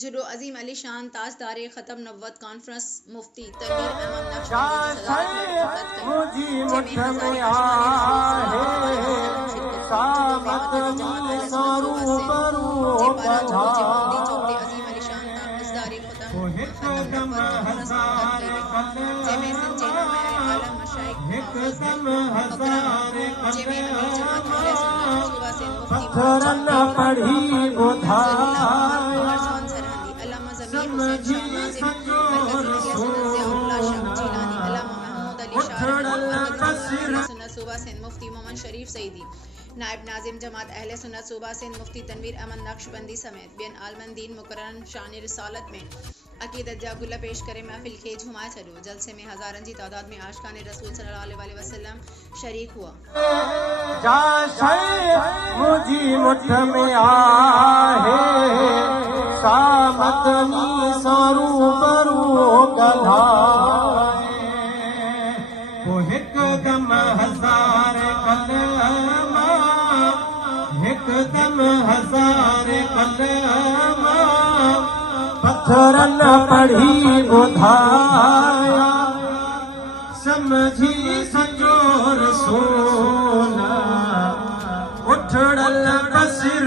जुलो अजीम अली शान ताजदार ख़त्म नब्वत कॉन्फ्रेंस मुफ्ती तनवीर अहमद नक्शबंदी मुफ्ती मोहम्मद शरीफ सईदी नायब नाजिम जमात अहले सुन्नत सूबा सिंध मुफ्ती तनवीर अहमद नक्शबंदी समेत बेन आलमन दीन मुकर्रर शान रिसालत में अकीदत जागुल्ला पेश करे महफिल के झुमा चलो। जलसे में हजारन की तादाद में आशिकाने रसूल सल्लल्लाहु अलैहि वसल्लम शरीक हुआ। पत्थर न पढ़ी ॿुधाया समझी सचो रसूल उठड़ल बसिर